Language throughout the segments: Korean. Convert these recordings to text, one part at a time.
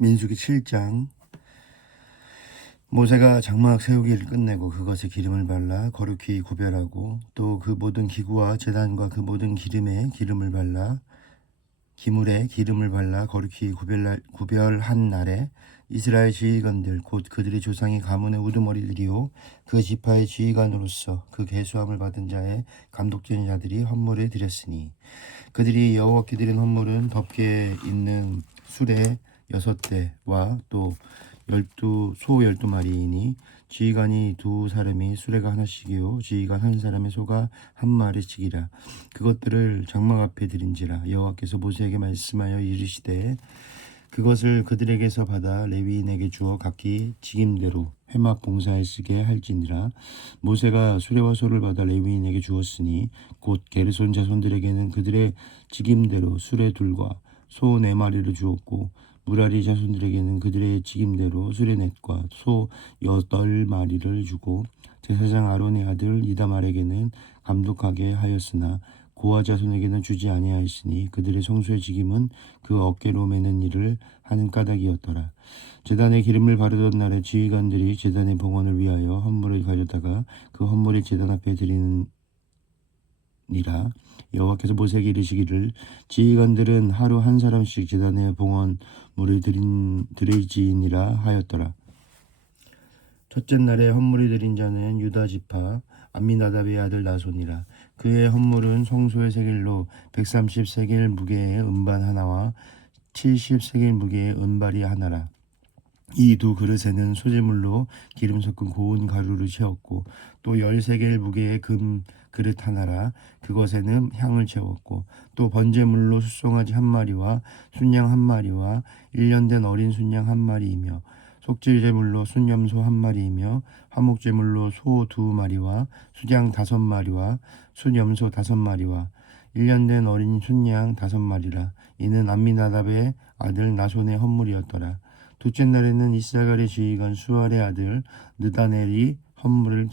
민수기 7장. 모세가 장막 세우기를 끝내고 그것에 기름을 발라 거룩히 구별하고 또 그 모든 기구와 제단과 그 모든 기름에 기름을 발라 기물에 기름을 발라 거룩히 구별한 날에 이스라엘 지휘관들 곧 그들의 조상이 가문의 우두머리들이요 그 지파의 지휘관으로서 그 계수함을 받은 자의 감독된 자들이 헌물을 드렸으니 그들이 여호와께 드린 헌물은 덮개 있는 수레 6대와 또 소 12마리이니 지휘관이 2사람이 수레가 하나씩이요 지휘관 한 사람의 소가 한 마리씩이라. 그것들을 장막 앞에 드린지라. 여호와께서 모세에게 말씀하여 이르시되 그것을 그들에게서 받아 레위인에게 주어 각기 직임대로 회막 봉사에 쓰게 할지니라. 모세가 수레와 소를 받아 레위인에게 주었으니 곧 게르손 자손들에게는 그들의 직임대로 수레 둘과 소 4마리를 주었고 무라리 자손들에게는 그들의 직임대로 수레 넷과 소 8마리를 주고 제사장 아론의 아들 이다말에게는 감독하게 하였으나 고아 자손에게는 주지 아니하였으니 그들의 성소의 직임은 그 어깨로 매는 일을 하는 까닭이었더라. 제단에 기름을 바르던 날에 지휘관들이 제단의 봉헌을 위하여 헌물을 가져다가 그 헌물을 제단 앞에 드리니라. 여호와께서 모세에게 이르시기를 지휘관들은 하루 한 사람씩 제단에 봉헌물을 드리지니라 하였더라. 첫째 날에 헌물을 드린 자는 유다 지파 암미나답의 아들 나손이라. 그의 헌물은 성소의 세겔로 130세겔 무게의 은반 하나와 70세겔 무게의 은발이 하나라. 이 2그릇에는 소재물로 기름 섞은 고운 가루를 채웠고 또 10세겔 무게의 금 그릇 하나라. 그것에는 향을 채웠고 또 번제물로 숫송아지 1마리와 순양 1마리와 1년 된 어린 순양 1마리이며 속죄제물로 순염소 1마리이며 화목제물로 소 2마리와 수양 5마리와 순염소 5마리와 1년 된 어린 순양 5마리라. 이는 암미나답의 아들 나손의 헌물이었더라. 둘째 날에는 이스라엘의 지휘관 수알의 아들 느다넬이 헌물을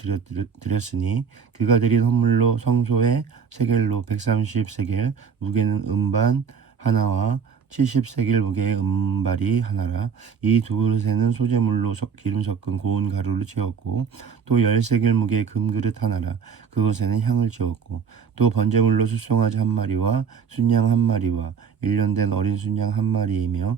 드렸으니 그가 드린 헌물로 성소의 세겔로 130세겔 무게는 은반 하나와 70세겔 무게의 은발이 하나라. 이 2그릇에는 소재물로 기름 섞은 고운 가루를 채웠고 또 10세겔 무게의 금그릇 하나라. 그것에는 향을 채웠고 또 번제물로 숫송아지 1마리와 순양 1마리와 1년 된 어린 순양 1마리이며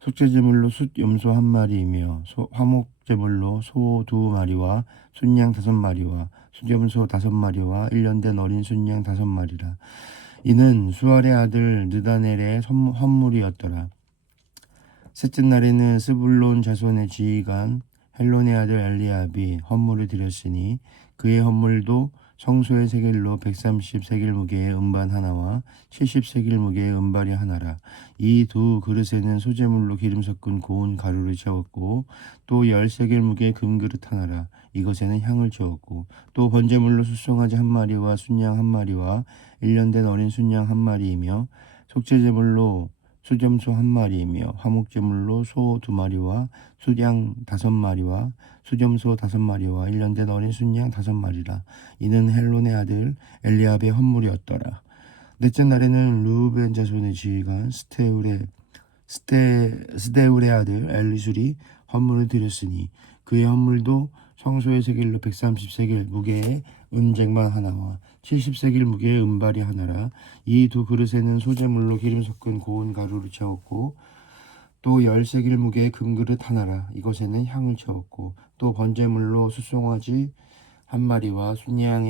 속죄제물로 숫염소 1마리이며 화목제물로 소 2마리와 순양 5마리와 숫염소 5마리와 1년 된 어린 순양 5마리라. 이는 수알의 아들 느다넬의 헌물이었더라. 셋째 날에는 스불론 자손의 지휘관 헬론의 아들 엘리압이 헌물을 드렸으니 그의 헌물도 성소의 세겔로 130세겔 무게의 은반 하나와 70세겔 무게의 은발이 하나라. 이 2그릇에는 소재물로 기름 섞은 고운 가루를 채웠고 또 10세겔 무게의 금그릇 하나라. 이것에는 향을 채웠고 또 번제물로 숫송아지 1마리와 순양 1마리와 1년 된 어린 순양 1마리이며 속죄제물로 수점소 1마리이며 화목제물로 소 2마리와 수양 5마리와 수점소 5마리와 1년 된 어린 순양 5마리라. 이는 헬론의 아들 엘리압의 헌물이었더라. 넷째 날에는 르우벤 자손의 지휘관 스데울의 아들 엘리술이 헌물을 드렸으니 그의 헌물도 성소의 세겔로 130세겔 무게의 은쟁반 하나와 70세겔 무게의 은발이 하나라. 이 2그릇에는 소재물로 기름 섞은 고운 가루를 채웠고 또 10세겔 무게의 금그릇 하나라. 이것에는 향을 채웠고 또 번제물로 숫송아지 1마리와 순양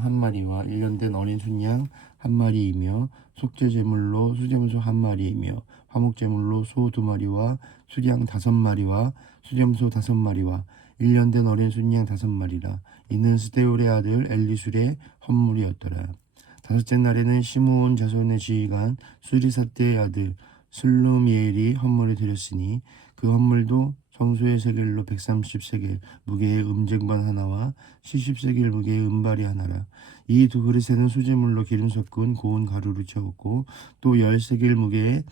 1마리와 1년 된 어린 순양 1마리이며 속죄제물로 수점소 1마리이며 화목제물로 소 2마리와 수양 5마리와 수점소 5마리와 1년 된 어린 순양 5마리라. 이는 스데울의 아들 엘리술의 헌물이었더라. 다섯째 날에는 시므온 자손의 지휘관 수리사대의 아들 슬루미엘이 헌물을 드렸으니 그 헌물도 성소의 세겔로 130세겔 무게의 음쟁반 하나와 70세겔 무게의 은발이 하나라. 이 2그릇에는 소재물로 기름 섞은 고운 가루를 채웠고 또 10세겔 무게의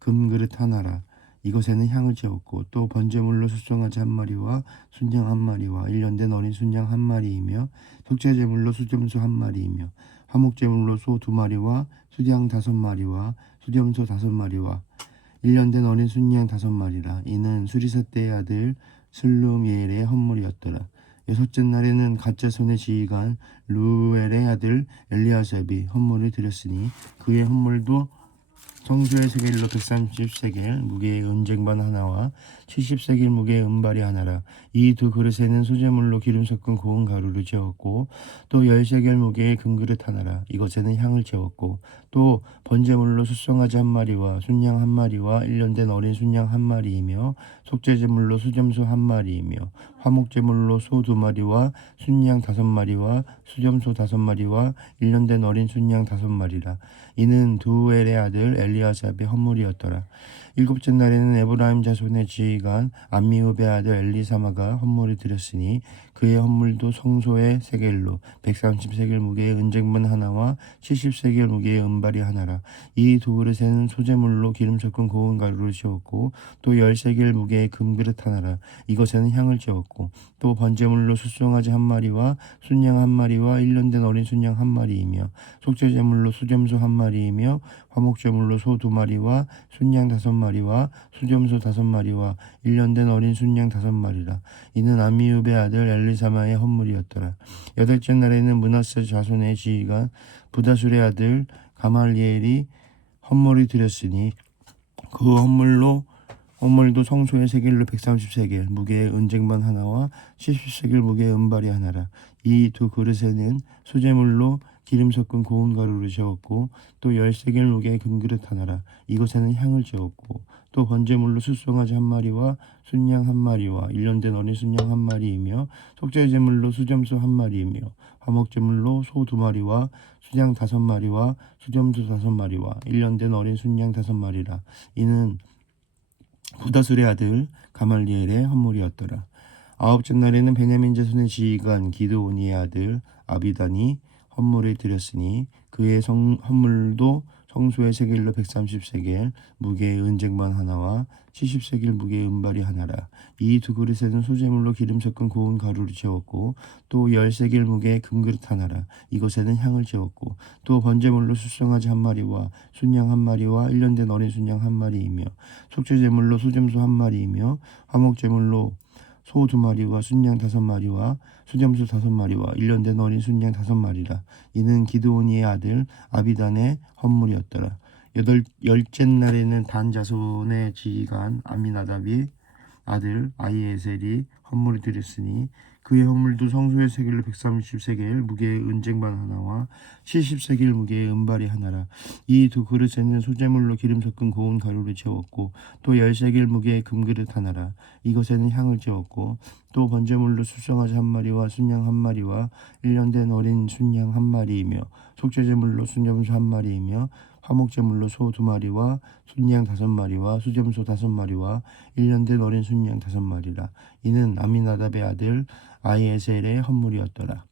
금그릇 하나라. 이것에는 향을 채웠고 또 번제물로 숫송아지 1마리와 순양 1마리와 1년 된 어린 순양 1마리이며 속죄제물로 수점소 1마리이며 화목제물로 소 2마리와 수양 5마리와 수점소 5마리와 1년 된 어린 순양 5마리라. 이는 수리사 때의 아들 슬루미엘의 헌물이었더라. 여섯째 날에는 가짜 손의 지휘관 루엘의 아들 엘리아삽이 헌물을 드렸으니 그의 헌물도 성소의 세겔로 130세겔 무게의 은쟁반 하나와 70세겔 무게의 은발이 하나라. 이 두 그릇에는 소재물로 기름 섞은 고운 가루를 채웠고 또 10세겔 무게의 금그릇 하나라. 이것에는 향을 채웠고 또 번제물로 숫송아지 1마리와 순양 1마리와 1년 된 어린 순양 1마리이며 속죄제물로 수점소 1마리이며 화목제물로 소 2마리와 순양 5마리와 수점소 5마리와 1년 된 어린 순양 5마리라. 이는 두엘의 아들 엘리아삽의 헌물이었더라. 일곱째 날에는 에브라임 자손의 지휘관 암미흡의 아들 엘리사마가 헌물을 드렸으니 그의 헌물도 성소의 세겔로 130세겔 무게의 은쟁반 하나와 70세겔 무게의 은발이 하나라. 이 두 그릇에는 소재물로 기름 섞은 고운 가루를 채웠고 또 10세겔 무게의 금그릇 하나라. 이것에는 향을 채웠고 또 번제물로 숫송아지 1마리와 순양 1마리와 1년 된 어린 순양 1마리이며 속죄제물로 수점소 1마리이며 화목제물로 소 2마리와 순양 5마리와 수점소 5마리와 1년 된 어린 순양 5마리라. 이는 암미흡의 아들 엘리사마의 헌물이었더라. 여덟째 날에는 므낫세 자손의 지휘관 부다술의 아들 가말리엘이 헌물을 드렸으니 그 헌물도 성소의 세겔로 130세겔 무게의 은쟁반 하나와 70세겔 무게의 은발이 하나라. 이 두 그릇에는 소재물로 기름 섞은 고운 가루를 채웠고 또 10세겔 무게의 금그릇 하나라. 이것에는 향을 채웠고 또 번제물로 숫송아지 1마리와 순양 1마리와 1년 된 어린 순양 1마리이며 속죄제물로 수점소 1마리이며 화목제물로 소 2마리와 순양 5마리와 수점소 5마리와 1년 된 어린 순양 5마리라. 이는 부다술의 아들 가말리엘의 헌물이었더라. 아홉째 날에는 베냐민 자손의 지휘관 기드오니의 아들 아비단이 헌물을 드렸으니 그의 헌물도 성소의 세겔로 130세겔 무게의 은쟁반 하나와 70세겔 무게의 은발이 하나라. 이 두 그릇에는 소재물로 기름 섞은 고운 가루를 채웠고 또 10세겔 무게의 금그릇 하나라. 이것에는 향을 채웠고 또 번제물로 숫송아지 1마리와 순양 1마리와 1년 된 어린 순양 1마리이며 속죄제물로 수점소 1마리이며 화목제물로 소 2마리와 순양 5마리와 수점소 5마리와 1년 된 어린 순양 5마리라. 이는 기드오니의 아들 아비단의 헌물이었더라. 열째 날에는 단 자손의 지휘관 아미나답이 아들 아히에셀이 헌물을 드렸으니 그의 헌물도 성소의 세겔로 130세겔 무게의 은쟁반 하나와 70세겔 무게의 은발이 하나라. 이 두 그릇에는 소재물로 기름 섞은 고운 가루를 채웠고 또 10세겔 무게의 금그릇 하나라. 이것에는 향을 채웠고 또 번제물로 숫송아지 1마리와 순양 1마리와 1년 된 어린 순양 1마리이며 속죄제물로 수점소 1마리이며 화목제물로 소 2마리와 순양 5마리와 수점소 5마리와 1년 된 어린 순양 5마리라. 이는 아미나답의 아들 아히에셀의 헌물이었더라.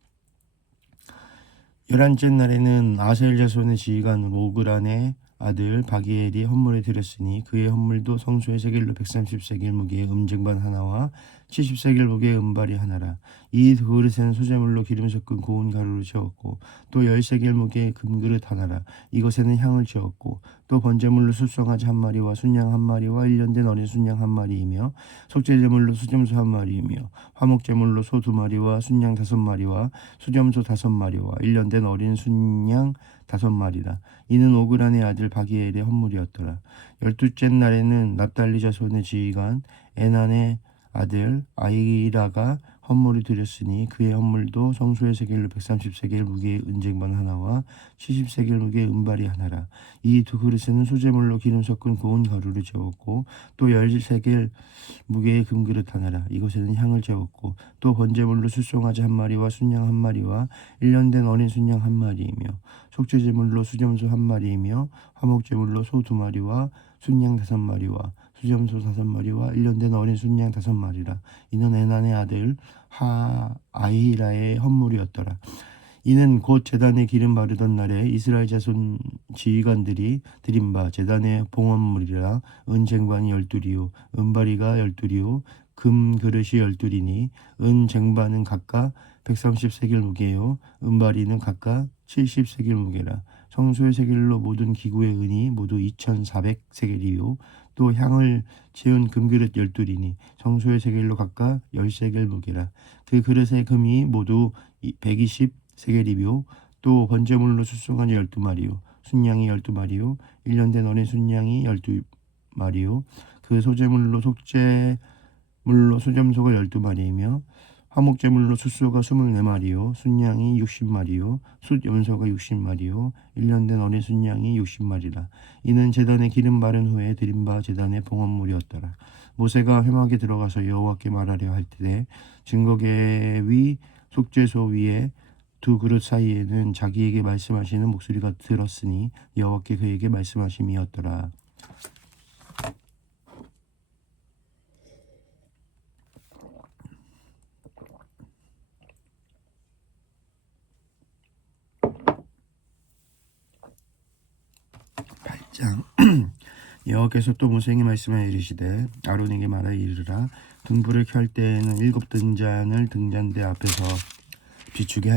11째 날에는 아셀 자손의 지휘관 오그란의 아들 바기엘이 헌물을 드렸으니 그의 헌물도 성소의 세겔로 130세겔 무게의 은쟁반 하나와 70세겔 무게의 은발이 하나라. 이 그릇에는 소재물로 기름 섞은 고운 가루를 채웠고 또 10세겔 무게의 금그릇 하나라. 이것에는 향을 채웠고 또 번제물로 숫송아지 1마리와 순양 1마리와 1년 된 어린 순양 1마리이며 속죄제물로 수점소 1마리이며 화목제물로 소 2마리와 순양 5마리와 수점소 5마리와 1년 된 어린 순양 5마리라. 이는 오그란의 아들 바기엘의 헌물이었더라. 12째 날에는 납달리 자손의 지휘관 에난의 아들 아이라가 헌물을 드렸으니 그의 헌물도 성소의 세겔로 130세겔 무게의 은쟁반 하나와 70세겔 무게의 은발이 하나라. 이 두 그릇에는 소재물로 기름 섞은 고운 가루를 채웠고 또 10세겔 무게의 금그릇 하나라. 이것에는 향을 채웠고 또 번제물로 숫송아지 1마리와 순양 1마리와 1년 된 어린 순양 1마리이며 속죄제물로 수점소 1마리이며 화목제물로 소 2마리와 순양 5마리와 수점소 5마리와 1년 된 어린 순양 5마리라. 이는 에난의 아들 아히라의 헌물이었더라. 이는 곧 제단에 기름 바르던 날에 이스라엘 자손 지휘관들이 드린 바 제단의 봉헌물이라. 은쟁반이 12리요 은바리가 12리요 금 그릇이 12리니 은쟁반은 각각 130세겔 무게요 은바리는 각각 70세겔 무게라. 성소의 세겔로 모든 기구의 은이 모두 2400세겔이요 또 향을 채운 금그릇 12리니 성소의 세겔로 각각 10세겔 무게라. 그 그릇의 금이 모두 120세겔이며 또 번제물로 숫송아지 12마리요 순양이 12마리요 1년 된 어린 순양이 12마리요 그 소제물로 소점소가 12마리이며 화목제물로 숫소가 24마리요 순양이 60마리요 숫염소가 60마리요 1년 된 어린 순양이 60마리라. 이는 제단에 기름 바른 후에 드린 바 제단의 봉헌물이었더라. 모세가 회막에 들어가서 여호와께 말하려 할 때에 증거계 위 속죄소 위에 두 그릇 사이에는 자기에게 말씀하시는 목소리가 들었으니 여호와께 그에게 말씀하심이었더라. 여호와께서 또 모세에게 말씀하여 이르시되 아론에게 말하여 이르라. 등불을 켤 때에는 7 등잔을 등잔대 앞에서 비추게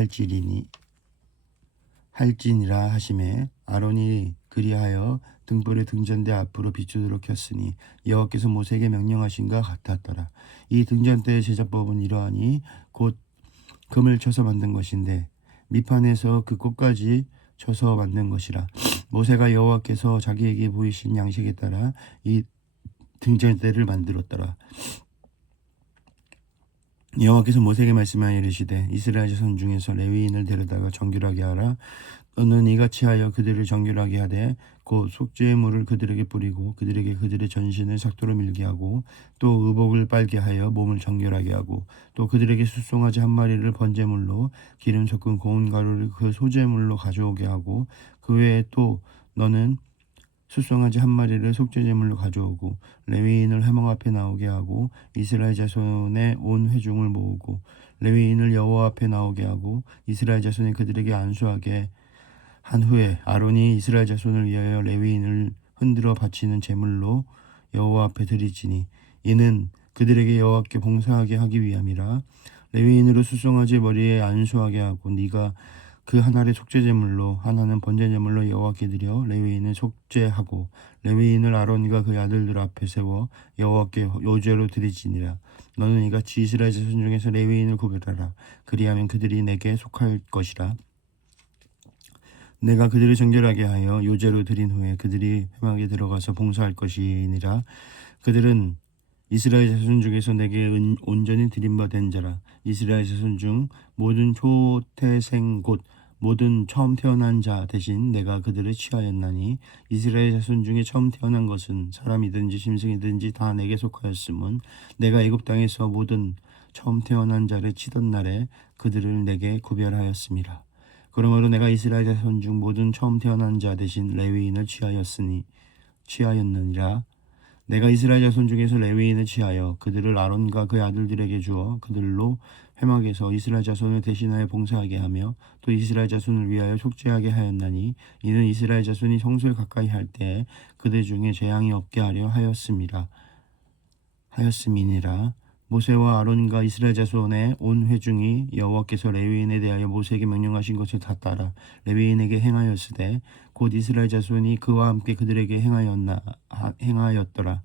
할지니라 하시매 아론이 그리하여 등불을 등잔대 앞으로 비추도록 켰으니 여호와께서 모세에게 명령하신가 같았더라. 이 등잔대의 제작법은 이러하니 곧 금을 쳐서 만든 것인데 밑판에서 그 끝까지 쳐서 만든 것이라. 모세가 여호와께서 자기에게 보이신 양식에 따라 이 등잔대를 만들었더라. 여호와께서 모세에게 말씀하여 이르시되 이스라엘 자손 중에서 레위인을 데려다가 정결하게 하라. 너는 이같이 하여 그들을 정결하게 하되 곧 속죄의 물을 그들에게 뿌리고 그들에게 그들의 전신을 삭도로 밀게 하고 또 의복을 빨게 하여 몸을 정결하게 하고 또 그들에게 숫송아지 1마리를 번제물로 기름 섞은 고운 가루를 그 소제물로 가져오게 하고 그 외에 또 너는 숫송아지 1마리를 속죄제물로 가져오고 레위인을 회막 앞에 나오게 하고 이스라엘 자손의 온 회중을 모으고 레위인을 여호와 앞에 나오게 하고 이스라엘 자손이 그들에게 안수하게 한 후에 아론이 이스라엘 자손을 위하여 레위인을 흔들어 바치는 제물로 여호와 앞에 드리지니 이는 그들에게 여호와께 봉사하게 하기 위함이라. 레위인으로 숫송아지 머리에 안수하게 하고 네가 그 하나를 속죄제물로 하나는 번제제물로 여호와께 드려 레위인을 속죄하고 레위인을 아론과 그 아들들 앞에 세워 여호와께 요제로 드리지니라. 너는 이같이 이스라엘 자손 중에서 레위인을 구별하라. 그리하면 그들이 내게 속할 것이라. 내가 그들을 정결하게 하여 요제로 드린 후에 그들이 회막에 들어가서 봉사할 것이니라. 그들은 이스라엘 자손 중에서 내게 온전히 드림받은 자라. 이스라엘 자손 중 모든 초태생 곧 모든 처음 태어난 자 대신 내가 그들을 취하였나니 이스라엘 자손 중에 처음 태어난 것은 사람이든지 짐승이든지 다 내게 속하였음은 내가 애굽 땅에서 모든 처음 태어난 자를 치던 날에 그들을 내게 구별하였음이라. 그러므로 내가 이스라엘 자손 중 모든 처음 태어난 자 대신 레위인을 취하였느니라. 내가 이스라엘 자손 중에서 레위인을 취하여 그들을 아론과 그 아들들에게 주어 그들로 회막에서 이스라엘 자손을 대신하여 봉사하게 하며 또 이스라엘 자손을 위하여 속죄하게 하였나니 이는 이스라엘 자손이 성소에 가까이 할 때 그들 중에 재앙이 없게 하려 하였음이니라. 모세와 아론과 이스라엘 자손의 온 회중이 여호와께서 레위인에 대하여 모세에게 명령하신 것을 다 따라 레위인에게 행하였으되 곧 이스라엘 자손이 그와 함께 그들에게 행하였더라.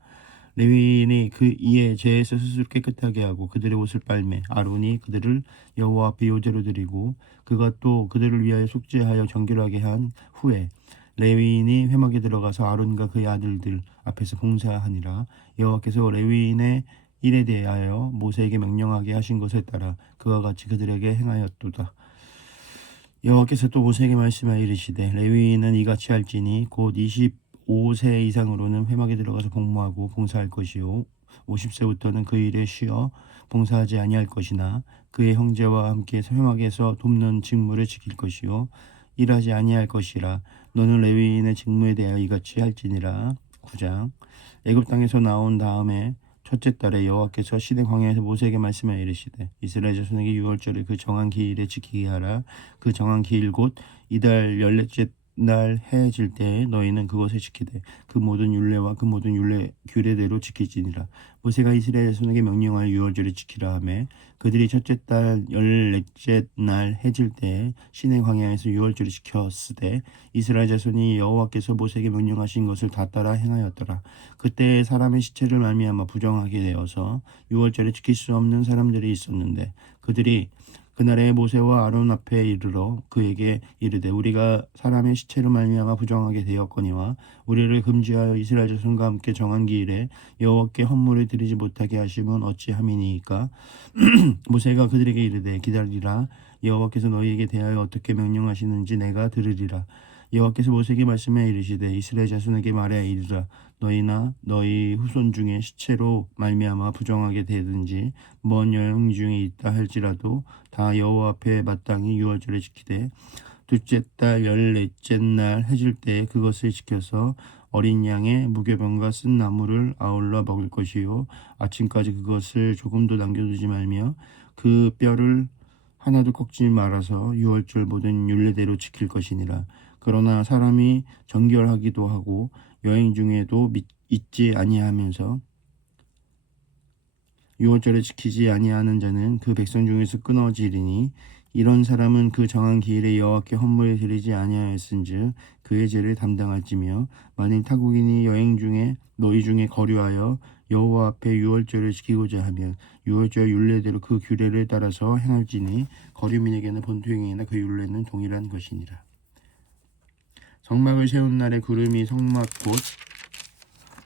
레위인이 그 이에 죄에서 스스로 깨끗하게 하고 그들의 옷을 빨매 아론이 그들을 여호와 앞에 요제로 드리고 그가 또 그들을 위하여 속죄하여 정결하게 한 후에 레위인이 회막에 들어가서 아론과 그의 아들들 앞에서 봉사하니라. 여호와께서 레위인의 일에 대하여 모세에게 명령하게 하신 것에 따라 그와 같이 그들에게 행하였도다. 여호와께서 또 모세에게 말씀하여 이르시되 레위인은 이같이 할지니 곧 25세 이상으로는 회막에 들어가서 복무하고 봉사할 것이요 50세부터는 그 일에 쉬어 봉사하지 아니할 것이나 그의 형제와 함께 회막에서 돕는 직무를 지킬 것이요 일하지 아니할 것이라. 너는 레위인의 직무에 대하여 이같이 할지니라. 9장. 애굽 땅에서 나온 다음에 첫째 달에 여호와께서 시내 광야에서 모세에게 말씀하여 이르시되 이스라엘 자손에게 유월절을 그 정한 기일에 지키게 하라. 그 정한 기일 곧 이달 14째 날 해질 때에 너희는 그것을 지키되 그 모든 율례와 그 모든 율례 규례대로 지킬지니라. 모세가 이스라엘 자손에게 명령하여 유월절을 지키라 하매 그들이 첫째 달 14째 날 해질 때에 시내 광야에서 유월절을 지켰으되 이스라엘 자손이 여호와께서 모세에게 명령하신 것을 다 따라 행하였더라. 그때 사람의 시체를 말미암아 부정하게 되어서 유월절을 지킬 수 없는 사람들이 있었는데 그들이 그날에 모세와 아론 앞에 이르러 그에게 이르되 우리가 사람의 시체로 말미암아 부정하게 되었거니와 우리를 금지하여 이스라엘 자손과 함께 정한 기일에 여호와께 헌물을 드리지 못하게 하심은 어찌함이니이까. 모세가 그들에게 이르되 기다리라. 여호와께서 너희에게 대하여 어떻게 명령하시는지 내가 들으리라. 여호와께서 모세에게 말씀해 이르시되 이스라엘 자손에게 말해 이르라. 너희나 너희 후손 중에 시체로 말미암아 부정하게 되든지 먼 여행 중에 있다 할지라도 다 여호와 앞에 마땅히 유월절을 지키되 둘째 달 14째 날 해질 때에 그것을 지켜서 어린 양의 무교병과 쓴 나물을 아울러 먹을 것이요 아침까지 그것을 조금도 남겨두지 말며 그 뼈를 하나도 꺾지 말아서 유월절 모든 율례대로 지킬 것이니라. 그러나 사람이 정결하기도 하고 여행 중에도 잊지 아니하면서 유월절을 지키지 아니하는 자는 그 백성 중에서 끊어지리니 이런 사람은 그 정한 기일에 여호와께 헌물을 드리지 아니하였은즉 그의 죄를 담당할지며 만일 타국인이 여행 중에 너희 중에 거류하여 여호와 앞에 유월절을 지키고자 하면 유월절 율례대로 그 규례를 따라서 행할지니 거류민에게는 본토행위나 그 율례는 동일한 것이니라. 성막을 세운 날에 구름이 성막 곧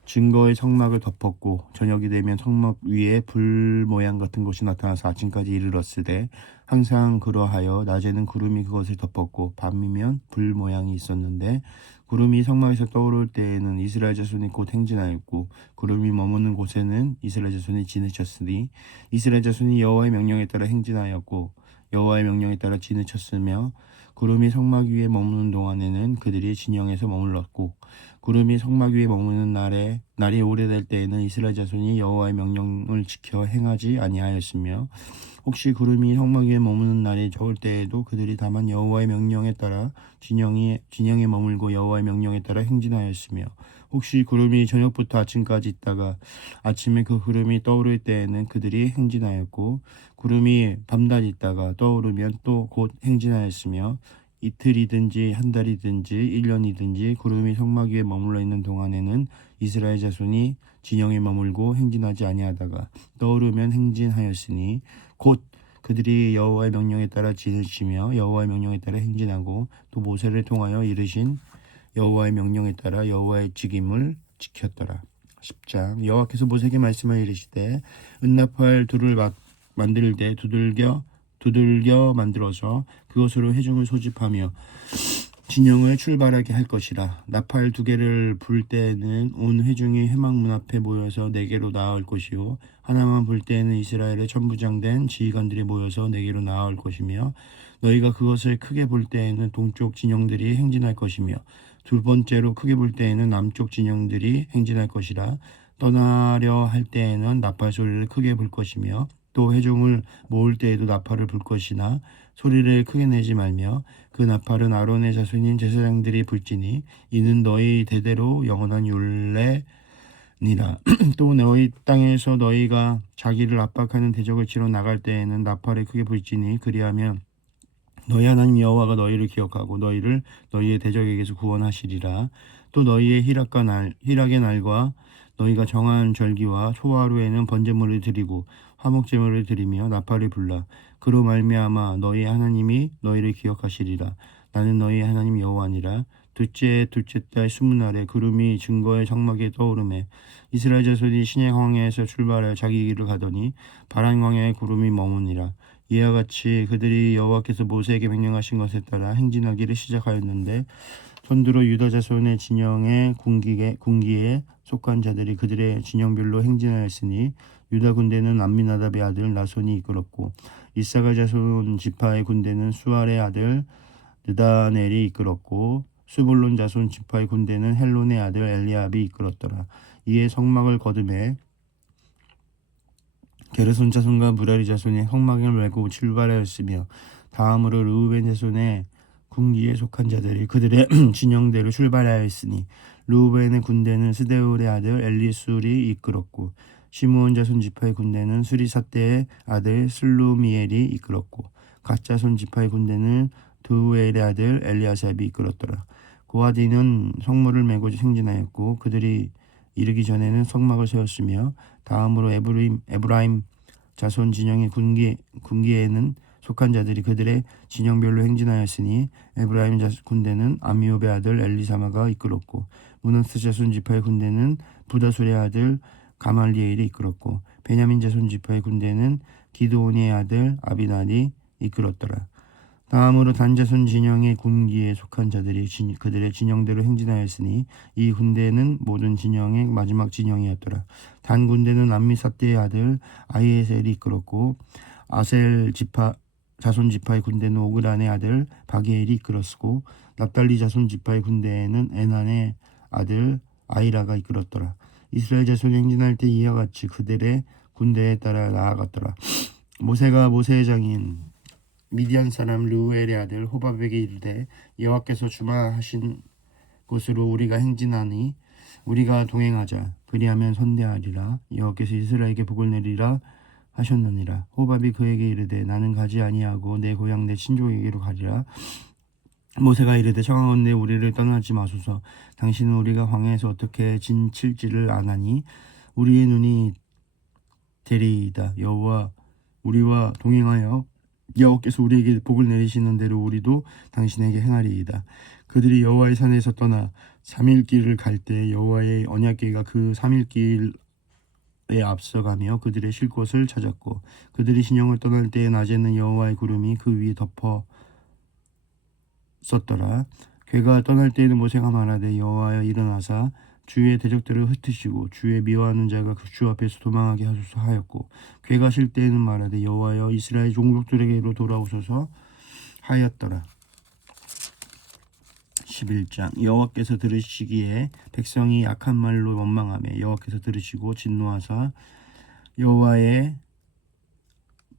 증거의 성막을 덮었고 저녁이 되면 성막 위에 불 모양 같은 것이 나타나서 아침까지 이르렀으되 항상 그러하여 낮에는 구름이 그것을 덮었고 밤이면 불 모양이 있었는데 구름이 성막에서 떠오를 때에는 이스라엘 자손이 곧 행진하였고 구름이 머무는 곳에는 이스라엘 자손이 지내쳤으니 이스라엘 자손이 여호와의 명령에 따라 행진하였고 여호와의 명령에 따라 지내쳤으며 구름이 성막 위에 머무는 동안에는 그들이 진영에서 머물렀고 구름이 성막 위에 머무는 날이 오래될 때에는 이스라엘 자손이 여호와의 명령을 지켜 행하지 아니하였으며 혹시 구름이 성막 위에 머무는 날이 적을 때에도 그들이 다만 여호와의 명령에 따라 진영에 머물고 여호와의 명령에 따라 행진하였으며 혹시 구름이 저녁부터 아침까지 있다가 아침에 그 구름이 떠오를 때에는 그들이 행진하였고 구름이 밤낮 있다가 떠오르면 또 곧 행진하였으며 이틀이든지 한 달이든지 1년이든지 구름이 성막 위에 머물러 있는 동안에는 이스라엘 자손이 진영에 머물고 행진하지 아니하다가 떠오르면 행진하였으니 곧 그들이 여호와의 명령에 따라 지내시며 여호와의 명령에 따라 행진하고 또 모세를 통하여 이르신 여호와의 명령에 따라 여호와의 직임을 지켰더라. 10장 여호와께서 모세에게 말씀하여 이르시되 은나팔 둘을 만들 때 두들겨 만들어서 그것으로 회중을 소집하며 진영을 출발하게 할 것이라. 나팔 2개를 불 때에는 온 회중이 회막문 앞에 모여서 4개로 나아올 것이요 하나만 불 때에는 이스라엘의 천부장된 지휘관들이 모여서 4개로 나아올 것이며 너희가 그것을 크게 불 때에는 동쪽 진영들이 행진할 것이며 두 번째로 크게 불 때에는 남쪽 진영들이 행진할 것이라. 떠나려 할 때에는 나팔 소리를 크게 불 것이며 또 회중을 모을 때에도 나팔을 불 것이나 소리를 크게 내지 말며 그 나팔은 아론의 자손인 제사장들이 불지니 이는 너희 대대로 영원한 율례니라. 또 너희 땅에서 너희가 자기를 압박하는 대적을 치러 나갈 때에는 나팔을 크게 불지니 그리하면 너희 하나님 여호와가 너희를 기억하고 너희를 너희의 대적에게서 구원하시리라. 또 너희의 희락의 날과 너희가 정한 절기와 초하루에는 번제물을 드리고 화목제물을 드리며 나팔을 불라. 그로 말미암아 너희 하나님이 너희를 기억하시리라. 나는 너희 하나님 여호와니라. 둘째 달 20날에 구름이 증거의 성막에 떠오르매 이스라엘 자손이 시내 광야에서 출발하여 자기 길을 가더니 바란 광야에 구름이 머무니라. 이와 같이 그들이 여호와께서 모세에게 명령하신 것에 따라 행진하기를 시작하였는데 손두로 유다 자손의 진영의 군기에 속한 자들이 그들의 진영별로 행진하였으니 유다 군대는 암미나답의 아들 나손이 이끌었고 이사갈 자손 지파의 군대는 수알의 아들 느다넬이 이끌었고 스불론 자손 지파의 군대는 헬론의 아들 엘리압이 이끌었더라. 이에 성막을 거듭해 게르손 자손과 무라리 자손이 성막을 메고 출발하였으며 다음으로 르우벤 자손의 군기에 속한 자들이 그들의 진영대로 출발하였으니 루벤의 군대는 스데울의 아들 엘리술이 이끌었고 시므온 자손 지파의 군대는 수리사대의 아들 슬루미엘이 이끌었고 갓 자손 지파의 군대는 드우엘의 아들 엘리아삽이 이끌었더라. 고하디는 성물을 메고 행진하였고 그들이 이르기 전에는 성막을 세웠으며 다음으로 에브라임 자손 진영의 군기에는 속한 자들이 그들의 진영별로 행진하였으니 에브라임 군대는 아미옵의 아들 엘리사마가 이끌었고 므낫세 자손 지파의 군대는 부다술의 아들 가말리엘이 이끌었고 베냐민 자손 지파의 군대는 기드온의 아들 아비단이 이끌었더라. 다음으로 단 자손 진영의 군기에 속한 자들이 그들의 진영대로 행진하였으니 이 군대는 모든 진영의 마지막 진영이었더라. 단 군대는 암미사대의 아들 아히에셀이 이끌었고 아셀 자손 지파의 군대는 오그란의 아들 바게엘이 이끌었고 납달리 자손 지파의 군대에는 에난의 아들 아이라가 이끌었더라. 이스라엘 자손이 행진할 때 이와 같이 그들의 군대에 따라 나아갔더라. 모세가 모세의 장인 미디안 사람 르우엘의 아들 호밥에게 이르되 여호와께서 주마하신 곳으로 우리가 행진하니 우리가 동행하자. 그리하면 선대하리라. 여호와께서 이스라엘에게 복을 내리라 하셨느니라. 호밥이 그에게 이르되 나는 가지 아니하고 내 고향 내 친족에게로 가리라. 모세가 이르되 청하건대 우리를 떠나지 마소서. 당신은 우리가 광야에서 어떻게 진칠지를 아나니 우리의 눈이 되리이다. 여호와 우리와 동행하여 여호와께서 우리에게 복을 내리시는 대로 우리도 당신에게 행하리이다. 그들이 여호와의 산에서 떠나 3일 길을 갈 때 여호와의 언약궤가 그 3일 길에 앞서가며 그들의 쉴 곳을 찾았고 그들이 진영을 떠날 때 낮에는 여호와의 구름이 그 위에 덮어 썼더라. 궤가 떠날 때에는 모세가 말하되 여호와여 일어나사 주의 대적들을 흩으시고 주의 미워하는 자가 주 앞에서 도망하게 하소서 하였고 궤가 쉴 때에는 말하되 여호와여 이스라엘 종족들에게로 돌아오소서 하였더라. 11장 여호와께서 들으시기에 백성이 악한 말로 원망하며 여호와께서 들으시고 진노하사 여호와의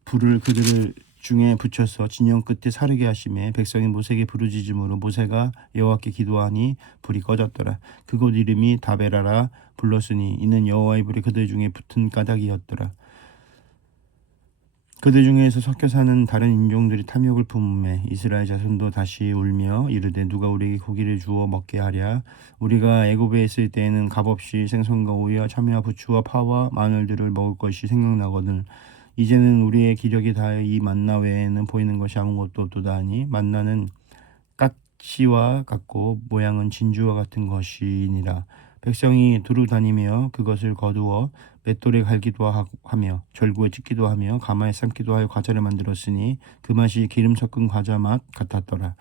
불을 그들 중에 붙여서 진영 끝에 사르게 하시매 백성이 모세에게 부르짖음으로 모세가 여호와께 기도하니 불이 꺼졌더라. 그곳 이름이 다베라라 불렀으니 이는 여호와의 불이 그들 중에 붙은 까닭이었더라. 그들 중에서 섞여 사는 다른 인종들이 탐욕을 품음에 이스라엘 자손도 다시 울며 이르되 누가 우리에게 고기를 주어 먹게 하랴. 우리가 애굽에 있을 때에는 값없이 생선과 오이와 참외와 부추와 파와 마늘들을 먹을 것이 생각나거늘 이제는 우리의 기력이 다하여 이 만나 외에는 보이는 것이 아무것도 없도다 하니 만나는 깍지와 같고 모양은 진주와 같은 것이니라. 백성이 두루 다니며 그것을 거두어 맷돌에 갈기도 하며 절구에 찢기도 하며 가마에 삶기도 하여 과자를 만들었으니 그 맛이 기름 섞은 과자 맛 같았더라.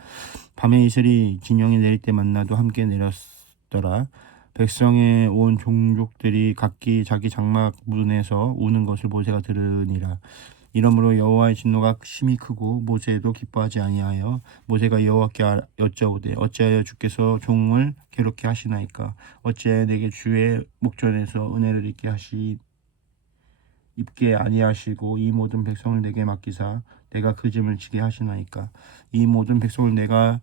밤에 이슬이 진영에 내릴 때 만나도 함께 내렸더라. 백성의 온 종족들이 각기 자기 장막 문에서 우는 것을 모세가 들으니라. 이러므로 여호와의 진노가 심히 크고 모세도 기뻐하지 아니하여 모세가 여호와께 여짜오되 어찌하여 주께서 종을 괴롭게 하시나이까. 어찌하여 내게 주의 목전에서 은혜를 입게 아니하시고 이 모든 백성을 내게 맡기사 내가 그 짐을 지게 하시나이까. 이 모든 백성을 내가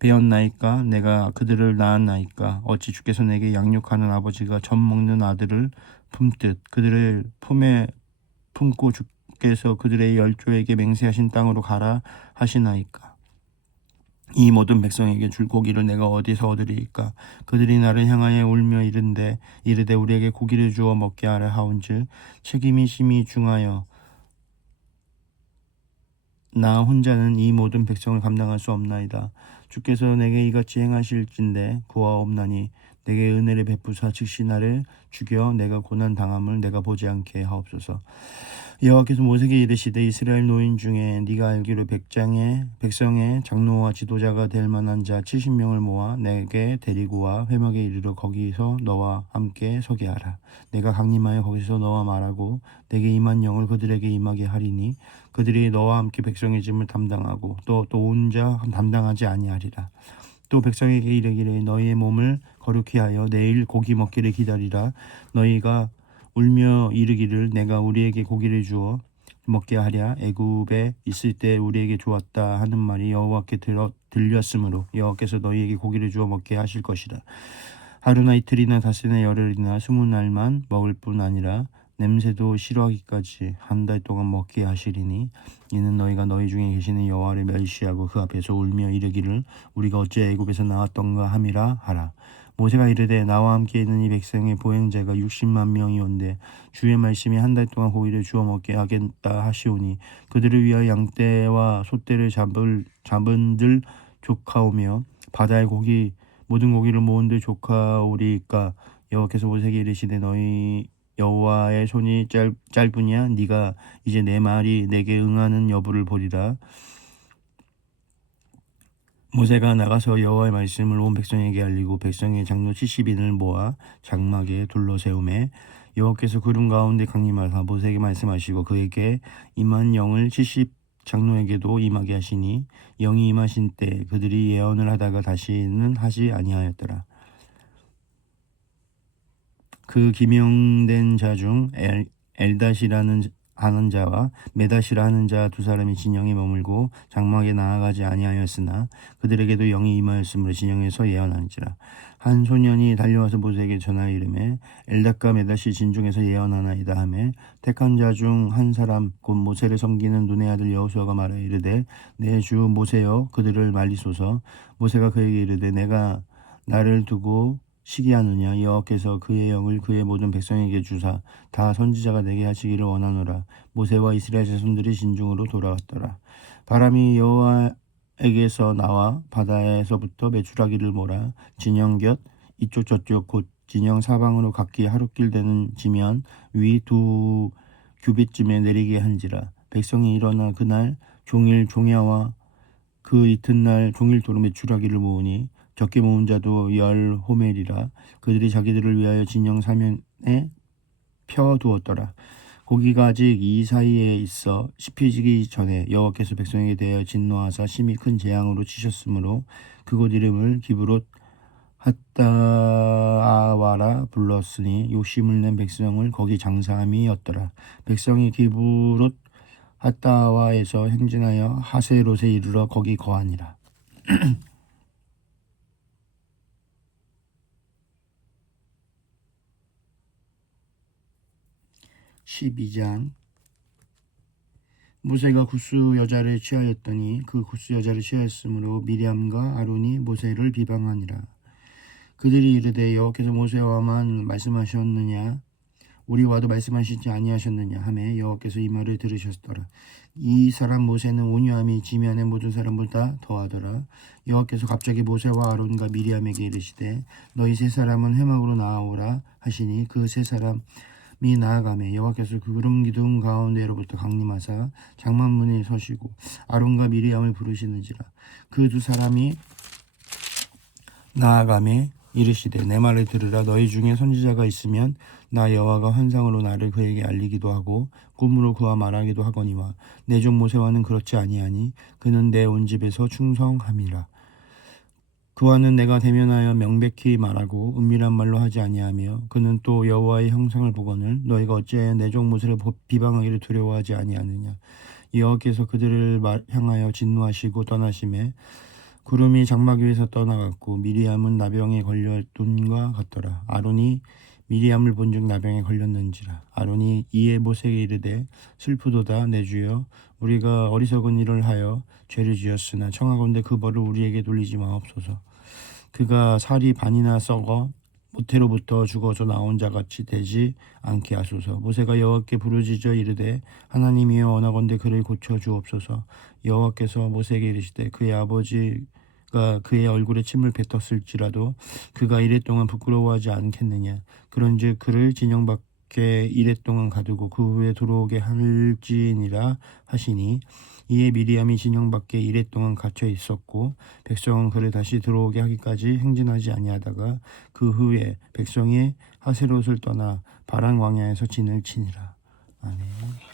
배었나이까. 내가 그들을 낳았나이까. 어찌 주께서 내게 양육하는 아버지가 젖 먹는 아들을 품듯 그들을 품에 품고 주께서 그들의 열조에게 맹세하신 땅으로 가라 하시나이까. 이 모든 백성에게 줄 고기를 내가 어디서 얻으리이까. 그들이 나를 향하여 울며 이르되 우리에게 고기를 주어 먹게 하라 하온즉 책임이 심히 중하여 나 혼자는 이 모든 백성을 감당할 수 없나이다. 주께서 내게 이같이 행하실진대 구하옵나니 내게 은혜를 베푸사 즉시 나를 죽여 내가 고난 당함을 내가 보지 않게 하옵소서. 여호와께서 모세에게 이르시되 이스라엘 노인 중에 네가 알기로 백성의 장로와 지도자가 될 만한 자 70명을 모아 내게 데리고 와 회막에 이르러 거기서 너와 함께 서게 하라. 내가 강림하여 거기서 너와 말하고 내게 임한 영을 그들에게 임하게 하리니 그들이 너와 함께 백성의 짐을 담당하고 또 혼자 담당하지 아니하리라. 또 백성에게 이르기를 너희의 몸을 거룩히 하여 내일 고기 먹기를 기다리라. 너희가 울며 이르기를 내가 우리에게 고기를 주어 먹게 하랴. 애굽에 있을 때 우리에게 좋았다 하는 말이 여호와께 들렸으므로 여호와께서 너희에게 고기를 주어 먹게 하실 것이라. 하루나 이틀이나 닷새나 열흘이나 20날만 먹을 뿐 아니라 냄새도 싫어하기까지 한 달 동안 먹게 하시리니 이는 너희가 너희 중에 계시는 여호와를 멸시하고 그 앞에서 울며 이르기를 우리가 어찌 애굽에서 나왔던가 함이라 하라. 모세가 이르되 나와 함께 있는 이 백성의 보행자가 60만 명이온데 주의 말씀이 한 달 동안 고기를 주어 먹게 하겠다 하시오니 그들을 위하여 양떼와 소떼를 잡은들 조카오며 바다의 고기 모든 고기를 모은들 조카오리까. 여호와께서 모세에게 이르시되 너희 여호와의 손이 짧으냐 네가 이제 내 말이 내게 응하는 여부를 보리라. 모세가 나가서 여호와의 말씀을 온 백성에게 알리고 백성의 장로 70인을 모아 장막에 둘러세우매 여호와께서 구름 가운데 강림하사 모세에게 말씀하시고 그에게 임한 영을 70 장로에게도 임하게 하시니 영이 임하신 때 그들이 예언을 하다가 다시는 하지 아니하였더라. 그 기명된 자 중 엘닷이라는 하는 자와 메닷이라 하는 자 두 사람이 진영에 머물고 장막에 나아가지 아니하였으나 그들에게도 영이 임하였으므로 진영에서 예언하는지라. 한 소년이 달려와서 모세에게 전하여 이르매 엘닷과 메닷이 진중에서 예언하나이다 하매 택한 자 중 한 사람 곧 모세를 섬기는 눈의 아들 여호수아가 말하여 이르되 내 주 모세여 그들을 말리소서. 모세가 그에게 이르되 내가 나를 두고 시기하느냐. 여호와께서 그의 영을 그의 모든 백성에게 주사 다 선지자가 되게 하시기를 원하노라. 모세와 이스라엘 자손들이 진중으로 돌아왔더라. 바람이 여호와에게서 나와 바다에서부터 메추라기를 몰아 진영 곁 이쪽 저쪽 곧 진영 사방으로 각기 하루길 되는 지면 위 2규빗쯤에 내리게 한지라. 백성이 일어나 그날 종일 종야와 그 이튿날 종일토록 메추라기를 모으니 적게 모은 자도 10호멜이라. 그들이 자기들을 위하여 진영 사면에 펴두었더라. 고기가 아직 이 사이에 있어 씹히기 전에 여호와께서 백성에게 대하여 진노하사 심히 큰 재앙으로 치셨으므로 그곳 이름을 기브롯 핫다아와라 불렀으니 욕심을 낸 백성을 거기 장사함이었더라. 백성이 기브롯 핫다아와에서 행진하여 하세롯에 이르러 거기 거하니라. 12장. 모세가 굿수 여자를 취하였더니 그 굿수 여자를 취하였으므로 미리암과 아론이 모세를 비방하니라. 그들이 이르되 여호와께서 모세와만 말씀하셨느냐 우리와도 말씀하시지 아니하셨느냐 하매 여호와께서 이 말을 들으셨더라. 이 사람 모세는 온유함이 지면의 모든 사람보다 더하더라. 여호와께서 갑자기 모세와 아론과 미리암에게 이르시되 너희 세 사람은 회막으로 나아오라 하시니 그 세 사람이 나아가매 여호와께서 구름 기둥 가운데로부터 강림하사 장막문에 서시고 아론과 미리암을 부르시는지라. 그 두 사람이 나아가매 이르시되 내 말을 들으라. 너희 중에 선지자가 있으면 나 여호와가 환상으로 나를 그에게 알리기도 하고 꿈으로 그와 말하기도 하거니와 내 종 모세와는 그렇지 아니하니 그는 내 온 집에서 충성함이라. 그와는 내가 대면하여 명백히 말하고 은밀한 말로 하지 아니하며 그는 또 여호와의 형상을 보거늘 너희가 어찌하여 내 종 모세를 비방하기를 두려워하지 아니하느냐. 여호와께서 그들을 향하여 진노하시고 떠나심에 구름이 장막 위에서 떠나갔고 미리암은 나병에 걸려 돈과 같더라. 아론이 미리암을 본즉 나병에 걸렸는지라. 아론이 이에 모세에게 이르되 슬프도다 내 주여 우리가 어리석은 일을 하여 죄를 지었으나 청하건대 그 벌을 우리에게 돌리지 마옵소서. 그가 살이 반이나 썩어 모태로부터 죽어서 나온 자같이 되지 않게 하소서. 모세가 여호와께 부르짖어 이르되 하나님이여 원하건대 그를 고쳐 주옵소서. 여호와께서 모세에게 이르시되 그의 아버지가 그의 얼굴에 침을 뱉었을지라도 그가 이랫동안 부끄러워하지 않겠느냐. 그런즉 그를 진영 밖에 이랫동안 가두고 그 후에 들어오게 할지니라 하시니 이에 미리암이 진영 밖에 이랫동안 갇혀 있었고 백성은 그를 다시 들어오게 하기까지 행진하지 아니하다가 그 후에 백성이 하세롯을 떠나 바란 광야에서 진을 치니라. 아멘.